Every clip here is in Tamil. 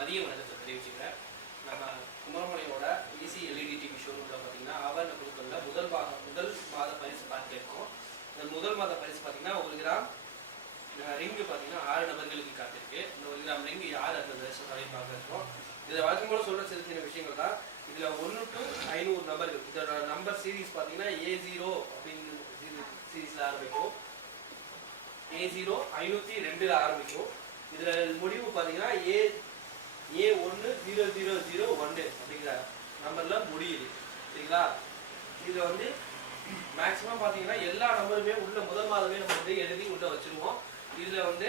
மதிய வணக்கத்தை தெரிவிச்சுக்கிறேன். நம்ம குமரமலையோட இசி எல்இடி டிவி ஷோரூமில் பார்த்தீங்கன்னா ஆவரண குழுக்களில் முதல் பாகம் முதல் மாத பரிசு பார்த்துருக்கோம் இந்த முதல் மாத பரிசு பார்த்தீங்கன்னா ஒரு கிராம் ரிங்கு பார்த்தீங்கன்னா ஆறு நபர்களுக்கு காத்திருக்கு. இந்த ஒரு கிராம் ரிங்கு யார் அந்த தரிசனம் வரையும் பார்த்துருக்கோம் இதில் வழக்கம் போல சொல்கிற சின்ன சின்ன விஷயங்கள் தான். இதில் ஒன்று டு ஐநூறு நபர்கள் இதோட நம்பர் சீரிஸ் பார்த்தீங்கன்னா ஏ ஜீரோ அப்படிங்கிற சீரீஸில் ஆரம்பிக்கும். ஏ ஜீரோ ஐநூற்றி ரெண்டில் ஆரம்பிக்கும். இதில் முடிவு பார்த்தீங்கன்னா ஏ ஏ ஒன்று ஜீரோ ஜீரோ ஜீரோ ஒன்று அப்படிங்கிற நம்பரில் முடியுது. சரிங்களா? இதில் வந்து மேக்ஸிமம் பார்த்தீங்கன்னா எல்லா நம்பருமே உள்ள முதல் மாதமே நம்ம வந்து எழுதி உள்ள வச்சிருவோம். இதில் வந்து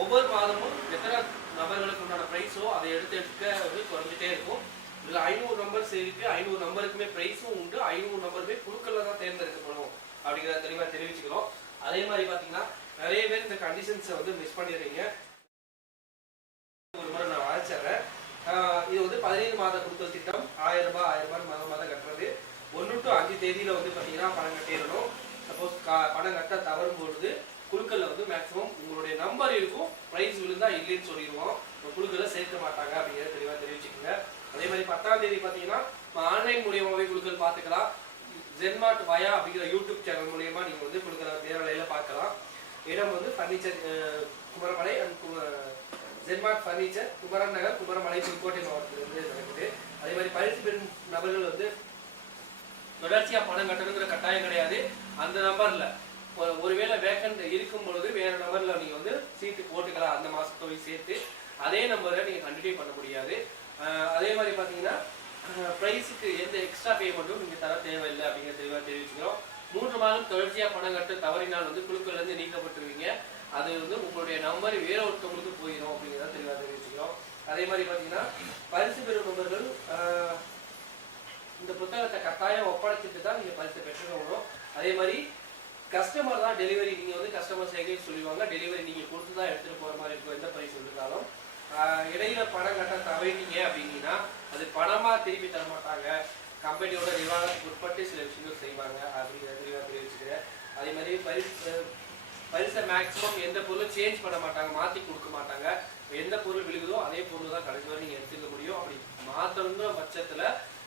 ஒவ்வொரு மாதமும் எத்தனை நபர்களுக்கு உண்டான ப்ரைஸோ அதை எடுத்து எடுக்க வந்து குறைஞ்சிட்டே இருக்கும். இதில் ஐநூறு நம்பர்ஸ் இருக்குது ஐநூறு நம்பருக்குமே ப்ரைஸும் உண்டு. ஐநூறு நம்பருமே குழுக்களில் தான் தேர்ந்தெடுக்கப்படும் அப்படிங்கிறத தெளிவாக தெரிவிச்சுக்கிறோம். அதே மாதிரி பார்த்தீங்கன்னா நிறைய பேர் இந்த கண்டிஷன்ஸை வந்து மிஸ் பண்ணிடுறீங்க. ஒரு முறை நான் வாசிச்சிடுறேன். இது வந்து பதினைந்து மாத குடும்ப திட்டம். ஆயிரம் ரூபாய் ஆயிரம் ரூபாய் மாதம் மாதம் கட்டுறது. ஒன்று டு அஞ்சு தேதியில வந்து பார்த்தீங்கன்னா பணம் கட்டிடணும். சப்போஸ் பணம் கட்ட தவறும் பொழுது குழுக்களில் வந்து மேக்ஸிமம் உங்களுடைய நம்பர் இருக்கும் ப்ரைஸ் விழுந்தா இல்லைன்னு சொல்லிடுவோம். குழுக்களை சேர்க்க மாட்டாங்க அப்படிங்கிறத தெளிவாக தெரிவிச்சுக்கோங்க. அதே மாதிரி பத்தாம் தேதி பார்த்தீங்கன்னா ஆன்லைன் மூலியமாகவே குழுக்கள் பார்த்துக்கலாம் ஜென்மார்ட் வயா அப்படிங்கிற யூடியூப் சேனல் மூலியமா நீங்க வந்து குழுக்களை நேரலையில் பார்க்கலாம் இடம் வந்து furniture Kumaramalai and Genmark furniture Kumaran Nagar Kumaramalai Pudukkottai மாவட்டத்திலிருந்து நடக்குது. அதே மாதிரி பரிசு பெறும் நபர்கள் வந்து தொடர்ச்சியாக பணம் கட்டணுங்கிற கட்டாயம் கிடையாது. அந்த நம்பரில் ஒரு- ஒருவேளை வேக்கண்ட் இருக்கும் பொழுது வேற நம்பரில் நீங்கள் வந்து சீட்டு போட்டுக்கலாம். அந்த மாதத்தோடய சேர்த்து அதே நம்பரை நீங்கள் கண்டினியூ பண்ண முடியாது. அதே மாதிரி பார்த்தீங்கன்னா ப்ரைஸுக்கு எந்த எக்ஸ்ட்ரா பேமெண்ட்டும் நீங்கள் தர தேவையில்லை அப்படிங்கிற தெளிவாக தெரிவிச்சுக்கிறோம். மூன்று மாதம் தொடர்ச்சியாக பணம் கட்ட தவறினால் வந்து குழுக்கள்லேருந்து நீக்கப்பட்டுருவீங்க. அது வந்து உங்களுடைய நம்பர் வேற ஒருத்தவங்களுக்கு போயிடும் அப்படிங்கிறத தெளிவாக தெரிவிச்சுக்கிறோம். அதே மாதிரி பார்த்தீங்கன்னா பரிசு பெறும் நபர்கள் இந்த புத்தகத்தை கட்டாயம் ஒப்படைச்சிட்டு தான் நீங்கள் பரிசு பெற்றுக்கணும் அதே மாதிரி கஸ்டமர் தான் டெலிவரி நீங்கள் வந்து கஸ்டமர் சைக்கிள் சொல்லுவாங்க டெலிவரி நீங்கள் கொடுத்து தான் எடுத்துகிட்டு போகிற மாதிரி இருக்கும் எந்த பரிசு இருந்தாலும். இடையில பணம் கட்ட தவறினீங்க அப்படின்னா அது பணமாக திருப்பி தர மாட்டாங்க. கம்பெனியோட நிர்வாகத்துக்கு உட்பட்டு சில விஷயங்கள் செய்வாங்க அப்படிங்கிறத தெளிவாக தெரிவிச்சுக்கிறேன். அதே மாதிரி பரிசு பரிசை மேக்ஸிமம் எந்த பொருளும் சேஞ்ச் பண்ண மாட்டாங்க மாற்றி கொடுக்க மாட்டாங்க. எந்த பொருள் விழுகுதோ அதே பொருள் தான் கடைசி வரை நீங்கள் எடுத்துக்க முடியும். அப்படி மாற்றணுங்கிற பட்சத்தில்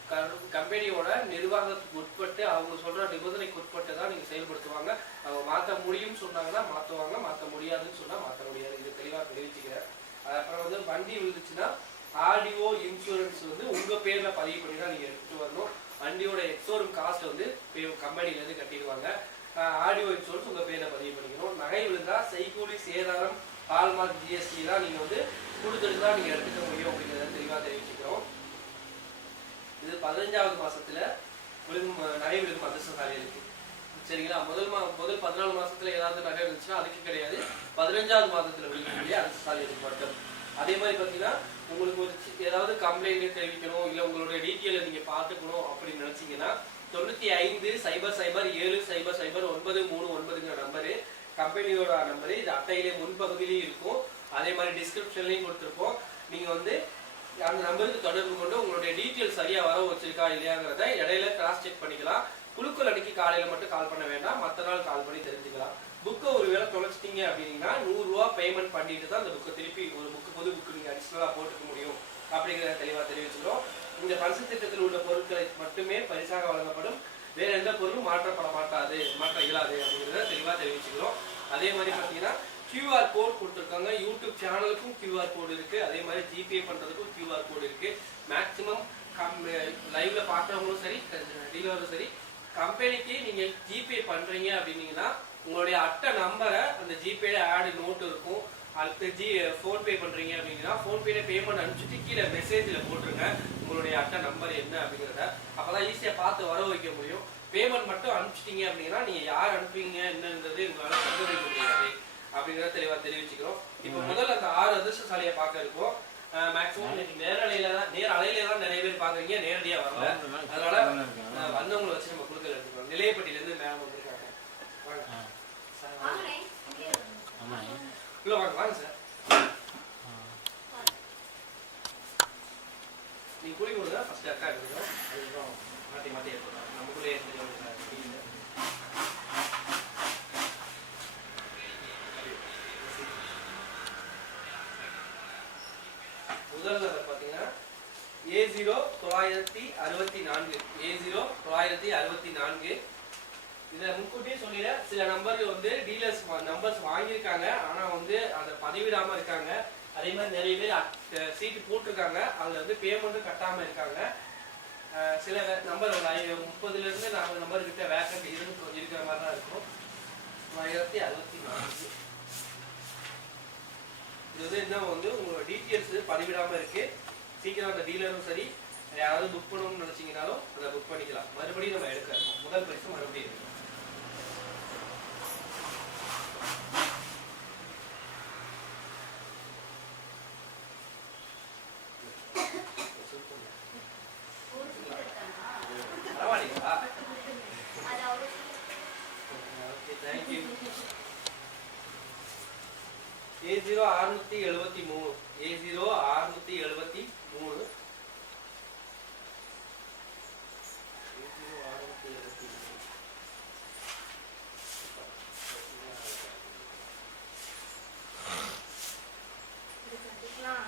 க- கம்பெனியோட நிர்வாகத்துக்கு உட்பட்டு அவங்க சொல்கிற நிபந்தனைக்கு உட்பட்டு தான் நீங்கள் செயல்படுத்துவாங்க. அவங்க மாற்ற முடியும்னு சொன்னாங்கன்னா மாற்றுவாங்க மாற்ற முடியாதுன்னு சொன்னால் மாற்ற முடியாது. இது தெளிவாக தெரிவிச்சுக்கிறேன். அப்புறம் வந்து வண்டி விழுந்துச்சுன்னா ஆர்டிஓ இன்சூரன்ஸ் வந்து உங்கள் பேரில் பதிவு பண்ணி தான் நீங்கள் எடுத்துகிட்டு வரணும். வண்டியோட எக்ஸோரும் காஸ்ட் வந்து கம்பெனிலேருந்து கட்டிடுவாங்க. ஆடியோ இன்சூரன்ஸ் உங்க பேரில் பதிவு பண்ணிக்கணும் நகை விழுந்தா செய்கூலி சேதாரம் ஹால்மார்க் ஜிஎஸ்டி தான் நீங்க வந்து கொடுத்துட்டு தான் நீங்க எடுத்துக்க முடியும் அப்படிங்கிறத தெளிவா தெரிவிச்சுக்கிறோம். இது பதினஞ்சாவது மாசத்துல விழுகும் அஹ், நகை விழுகும் அதிர்ஷ்டசாலி இருக்கு. சரிங்களா? முதல் மா முதல் பதினாலு மாசத்துல ஏதாவது நகை இருந்துச்சுன்னா அதுக்கு கிடையாது. பதினஞ்சாவது மாதத்துல விழுக்கக்கூடிய அதிர்ஷ்டசாலி இருக்கு மட்டும் அதே மாதிரி பார்த்தீங்கன்னா உங்களுக்கு ஒரு ஏதாவது கம்ப்ளைண்ட் தெரிவிக்கணும் இல்ல உங்களுடைய டீட்டெயிலை நீங்க பாத்துக்கணும் அப்படின்னு நினைச்சீங்கன்னா தொண்ணூத்தி ஐந்து சைபர் சைபர் ஏழு சைபர் சைபர் ஒன்பது மூணு ஒன்பதுங்கிற நம்பரு. கம்பெனியோட நம்பரு இது அட்டையிலே முன்பகுதியிலையும் இருக்கும். அதே மாதிரி டிஸ்கிரிப்ஷன்லையும் கொடுத்துருப்போம். நீங்க வந்து அந்த நம்பருக்கு தொடர்பு கொண்டு உங்களுடைய டீட்டெயில் சரியா வர வச்சிருக்கா இல்லையாங்கிறத இடையில கிராஸ் செக் பண்ணிக்கலாம். குழுக்கள் அன்னைக்கு காலையில மட்டும் கால் பண்ண வேண்டாம். மற்ற நாள் கால் பண்ணி தெரிஞ்சுக்கலாம். புக்கை ஒரு வேளை தொலைச்சிட்டீங்க அப்படின்னா நூறுரூவா பேமெண்ட் பண்ணிட்டு தான் அந்த புக்கை திருப்பி ஒரு புக்கு புது புக்கு நீங்கள் அடிஷ்னலாக போட்டுக்க முடியும் அப்படிங்கிறத தெளிவாக தெரிவிச்சுக்கிறோம். இந்த பரிசு திட்டத்தில் உள்ள பொருட்களை மட்டுமே பரிசாக வழங்கப்படும். வேற எந்த பொருளும் மாற்றப்பட மாட்டாது மாற்ற இயலாது அப்படிங்கிறத தெளிவாக தெரிவிச்சுக்கிறோம். அதே மாதிரி பார்த்தீங்கன்னா கியூஆர் கோட் கொடுத்துருக்காங்க. யூடியூப் சேனலுக்கும் கியூஆர் கோடு இருக்கு. அதே மாதிரி ஜிபே பண்றதுக்கும் கியூஆர் கோடு இருக்கு. மேக்சிமம் கம் லைவ்ல பார்க்குறவங்களும் சரி டீலரும் சரி கம்பெனிக்கு நீங்க ஜிபே பண்றீங்க அப்படின்னீங்கன்னா உங்களுடைய அட்டை நம்பரை அந்த ஜிபேல ஆடு நோட்டு இருக்கும். அடுத்து ஜி ஃபோன்பே பண்றீங்க அப்படின்னா ஃபோன்பேல பேமெண்ட் அனுப்பிச்சிட்டு கீழே மெசேஜ்ல போட்டுருங்க. உங்களுடைய அட்டை நம்பர் என்ன அப்படிங்கிறத. அப்பதான் ஈஸியா பார்த்து வர வைக்க முடியும். பேமெண்ட் மட்டும் அனுப்பிச்சிட்டீங்க அப்படின்னா நீங்க யார் அனுப்புவீங்க என்னன்றது உங்களால கண்டுபிடிக்க முடியாது அப்படிங்கிறத தெளிவா தெரிவிச்சுக்கிறோம். இப்போ முதல்ல அந்த ஆறு அதிர்ஷ்டசாலியை பார்க்க இருக்கோம். மேக்ஸிமம் இன்னைக்கு நேரலையில தான் நேர அலையில தான் நிறைய பேர் பாக்குறீங்க நேரடியா வரல. அதனால வந்தவங்களை வச்சு நம்ம எடுத்துக்கிறோம் நிலையப்பட்டியில இருந்து மேம் வந்திருக்காங்க வாங்க சார், வாங்க. வாங்கண்ணே, இங்கே இருங்க. உள்ள வாங்க சார் நீங்க குழி கொடுங்க ஃபர்ஸ்ட் அக்கா அதுக்கப்புறம் நமக்குள்ளே பார்த்தீங்கன்னா ஏ ஜீரோ தொள்ளாயிரத்தி அறுபத்தி நான்கு. ஏ ஜீரோ தொள்ளாயிரத்தி அறுபத்தி நான்கு. இதை முன்கூட்டியே சொல்லிட சில நம்பர்கள் வந்து டீலர்ஸ் நம்பர்ஸ் வாங்கியிருக்காங்க. ஆனால் வந்து அதை பதிவிடாமல் இருக்காங்க. அதே மாதிரி நிறைய பேர் சீட்டு போட்டிருக்காங்க. அதில் வந்து பேமெண்ட்டும் கட்டாமல் இருக்காங்க. சில நம்பர் ஒரு ஐ- நாலு நம்பர் கிட்ட வேக்கண்ட் இருந்து இருக்கிற மாதிரி தான் இருக்கும். ஆயிரத்தி அறுபத்தி நாலு இது வந்து என்ன வந்து உங்களோட டீட்டெயில்ஸ் பதிவிடாமல் இருக்குது சீக்கிரம் அந்த டீலரும் சரி யாராவது புக் பண்ணணும்னு நினைச்சீங்கனாலும் அதை புக் பண்ணிக்கலாம் மறுபடியும் நம்ம எடுக்க இருக்கோம் முதல் பரிசு மறுபடியும் எடுக்கணும் ஒரு சீட் எடுத்தானா? பரவாயில்லைங்களா அது அவரு ஓகே தேங்க்யூ ஏ ஜீரோ அறுநூத்தி எழுபத்தி மூணு ஏ ஜீரோ அறுநூத்தி எழுபத்தி மூணு இது கட்டிக்கலாம்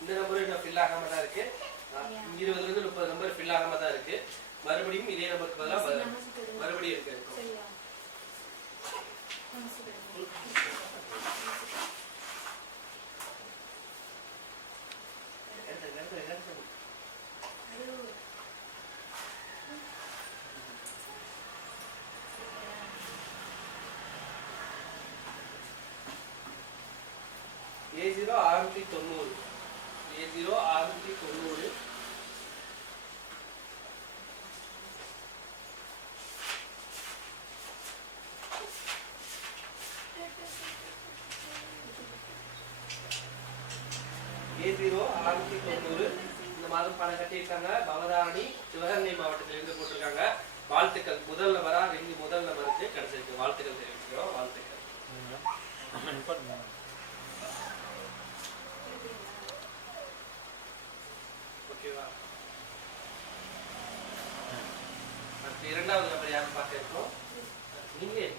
இந்த நம்பர் இன்னும் ஃபில் ஆகாம தான் இருக்கு இருபதுல இருந்து முப்பது நம்பர் ஃபில் ஆகாம தான் இருக்கு. மறுபடியும் இதே நம்பருக்கு பதிலாக மறு- மறுபடியும் இருக்கு. ஏ ஜீரோ அறுநூத்தி தொண்ணூறு ஏ ஜீரோ அறுநூத்தி தொண்ணூறு ஏ ஜீரோ தொண்ணூறு இந்த மாதம் பணம் கட்டியிருக்காங்க. பவதாரணி சிவகங்கை மாவட்டத்திலிருந்து போட்டிருக்காங்க. வாழ்த்துக்கள். முதல் நபரா ரெண்டு முதல் நபருக்கு கிடைச்சிருக்கு. வாழ்த்துக்கள் தெரிவிக்கிறோம். வாழ்த்துக்கள். ஓகேவா? அடுத்து இரண்டாவது நபர் யாரும் பார்க்க இருக்கோம். நீங்களே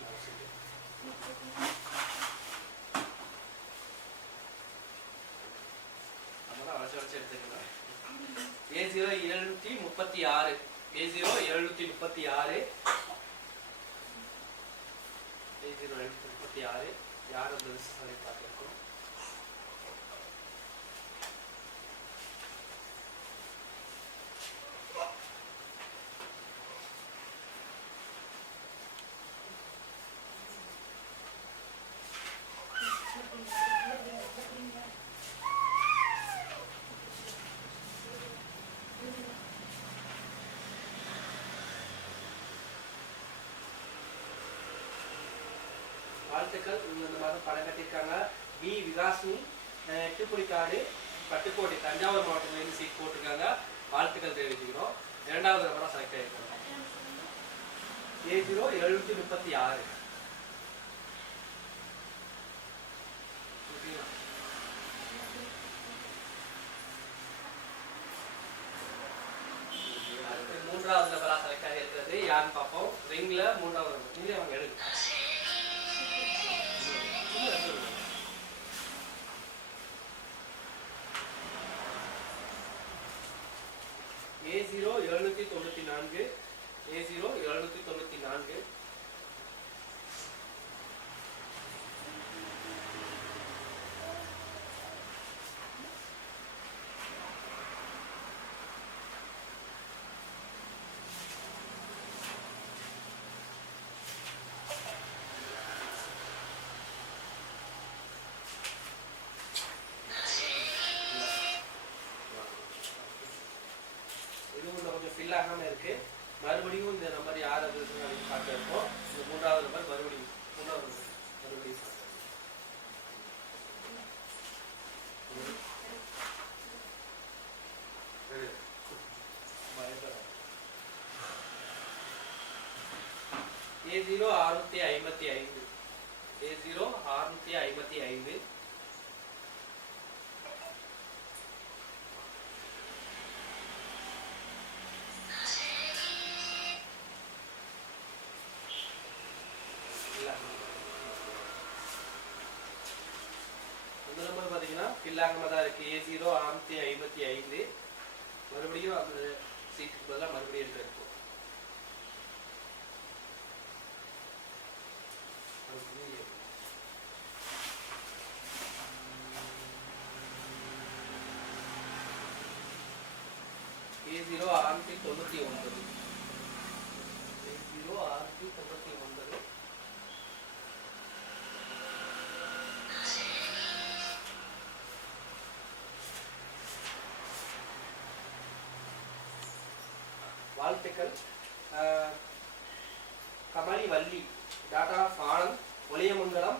இருக்கலாம் அவசியம் இல்லை. வளைச்சு வளைச்சு எடுத்துக்கலாம் ஏ ஜீரோ எழுநூத்தி முப்பத்தி ஆறு. ஏ ஜீரோ எழுநூத்தி முப்பத்தி ஆறு. ஏ ஜீரோ எழுநூத்தி முப்பத்தி ஆறு. யார் அந்த விசாரணை பார்த்துருக்கோம்? வாழ்த்துக்கள் இவங்க இந்த மாதம் படம் கட்டியிருக்காங்க. வி. விகாசினி அஹ், பட்டுக்கோட்டை தஞ்சாவூர் மாவட்டத்திலேருந்து சீட் போட்டிருக்காங்க. வாழ்த்துக்கள் தெரிவிச்சுக்கிறோம். இரண்டாவது நம்பராக செலக்ட் ஆயிருக்காங்க. ஏ ஜீரோ எழுநூத்தி முப்பத்தி ஆறு. மூன்றாவது நபராக செலக்ட் ஆகியிருக்கிறது யாருன்னு பார்ப்போம். ரிங்ல மூன்றாவது நம்பர் இங்கே அவங்க எடுக்கணும் நான்கு ஏ ஜீரோ எழுநூத்தி தொண்ணூத்தி நான்கு. ஆகாமல் கொஞ்சம் இருக்கு. மறுபடியும் இந்த நம்பர் யார் அப்படின்னு பார்க்க இருக்கோம் இந்த மூன்றாவது நம்பர் மறுபடியும் மூன்றாவது நம்பர் மறுபடியும் ஏ ஜீரோ அறுநூத்தி ஐம்பத்தி ஐந்து. ஏ ஜீரோ அறுநூத்தி ஐம்பத்தி ஐந்து. ஏ ஜீரோ அறுநூத்தி ஐம்பத்தி ஐந்து. மறுபடியும் அந்த சீட்டுக்கு பதிலாக மறுபடியும் என்ட்ரு இருக்கும் ஏ ஜீரோ அறுநூத்தி தொண்ணூற்றி ஒன்பது ஏ ஜீரோ அறுநூத்தி தொண்ணூற்றி ஒன்பது வாழ்த்துக்கள் கமலி வள்ளி டாடா ஆஃப் ஆனந்த் ஒளியமங்கலம்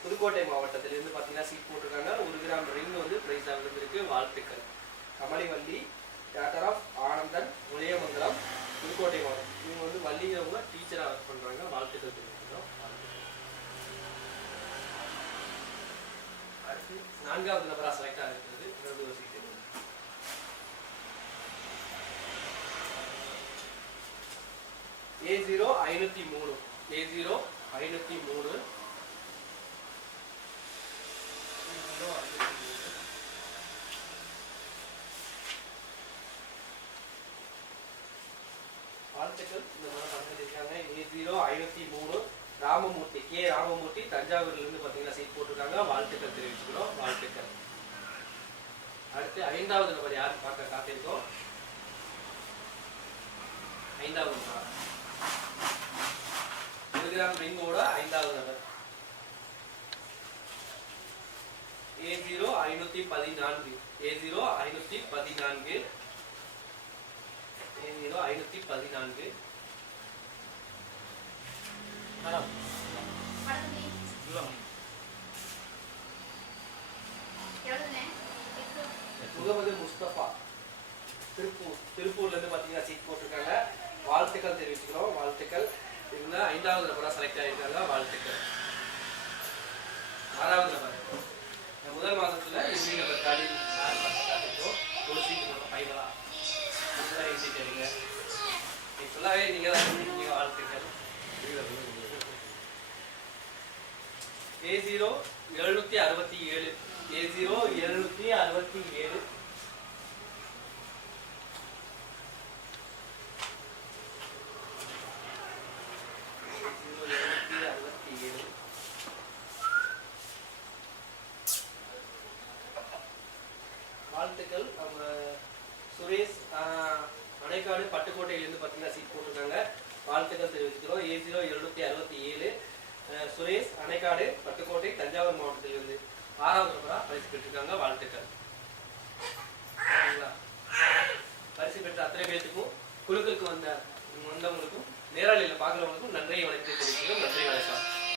புதுக்கோட்டை மாவட்டத்திலிருந்து பார்த்தீங்கன்னா சீட் போட்டிருக்காங்க. ஒரு கிராம் ரிங் வந்து ப்ரைஸாக விழுந்திருக்கு வாழ்த்துக்கள். கமலி வள்ளி டாட்டர் ஆஃப் ஆனந்தன் ஒளியமங்கலம் புதுக்கோட்டை மாவட்டம். இவங்க வந்து வள்ளிங்கிறவங்க டீச்சராக ஒர்க் பண்ணுறாங்க வாழ்த்துக்கள் தெரிவிக்கிறோம். வாழ்த்துக்கள். அடுத்து நான்காவது நபராக செலக்ட் ஆகிருக்கிறது இன்னொரு சீட்டு ஏ ஜீரோ ஐநூத்தி மூணு. ஏ ஜீரோ ஐநூத்தி மூணு. வாழ்த்துக்கள். இந்த மாதிரி பண்ணிருக்காங்க ஏ ஜீரோ மூணு. ராமமூர்த்தி கே. ராமமூர்த்தி தஞ்சாவூர்ல இருந்து பாத்தீங்கன்னா சீட் போட்டிருக்காங்க. வாழ்த்துக்கள் தெரிவிச்சுக்கிறோம். வாழ்த்துக்கள். அடுத்து ஐந்தாவது நபர் யாரும் பார்க்க காத்திருக்கோம். ஐந்தாவது நபர் கிராம் ரிங்கோட ஐந்தாவது நபர் ஏ ஜீரோ ஐநூத்தி பதினான்கு. ஏ ஜீரோ ஐநூத்தி பதினான்கு. ஏ ஜீரோ ஐநூத்தி பதினான்கு. மேடம் அடுத்தது எவ்வளோண்ணே எட்டு முகமது முஸ்தபா திருப்பூர் திருப்பூர்ல இருந்து பாத்தீங்கன்னா சீட் போட்டிருக்காங்க வாழ்த்துக்கள் தெரிவிச்சுக்கிறோம் வாழ்த்துக்கள் இவங்க ஐந்தாவது நபரா செலக்ட் ஆயிருக்காங்க வாழ்த்துக்கள் ஆறாவது நபர் இந்த முதல் மாதத்துல இறுதி நபர் காலி யார் பார்த்து காத்திருக்கோம் ஒரு சீட் மட்டும் ஃபைனலா முதல் சீட் எடுங்க நீ ஃபுல்லாவே நீங்க தான் செஞ்சிருக்கீங்க வாழ்த்துக்கள் ஏ ஜீரோ எழுநூத்தி அறுபத்தி ஏழு ஏ ஜீரோ எழுநூத்தி அறுபத்தி ஏழு ஜீரோ எழுநூத்தி அறுபத்தி ஏழு வாழ்த்துக்கள் அவங்க சுரேஷ் ஆஹ், அணைக்காடு பட்டுக்கோட்டையிலேருந்து பார்த்தீங்கன்னா சீட் போட்டிருக்காங்க. வாழ்த்துக்கள் தெரிவிச்சுக்கிறோம். ஏ ஜீரோ எழுநூத்தி அறுபத்தி ஏழு அஹ், சுரேஷ் அணைக்காடு பட்டுக்கோட்டை தஞ்சாவூர் மாவட்டத்திலிருந்து ஆறாவது நபரா பரிசு பெற்றிருக்காங்க. வாழ்த்துக்கள். பரிசு பெற்ற அத்தனை பேர்த்துக்கும் குழுக்களுக்கு வந்த வந்தவங்களுக்கும் நேரலையில் பார்க்குறவங்களுக்கும் நன்றியை வணக்கத்தை தெரிவிக்கிறோம் நன்றி வணக்கம்.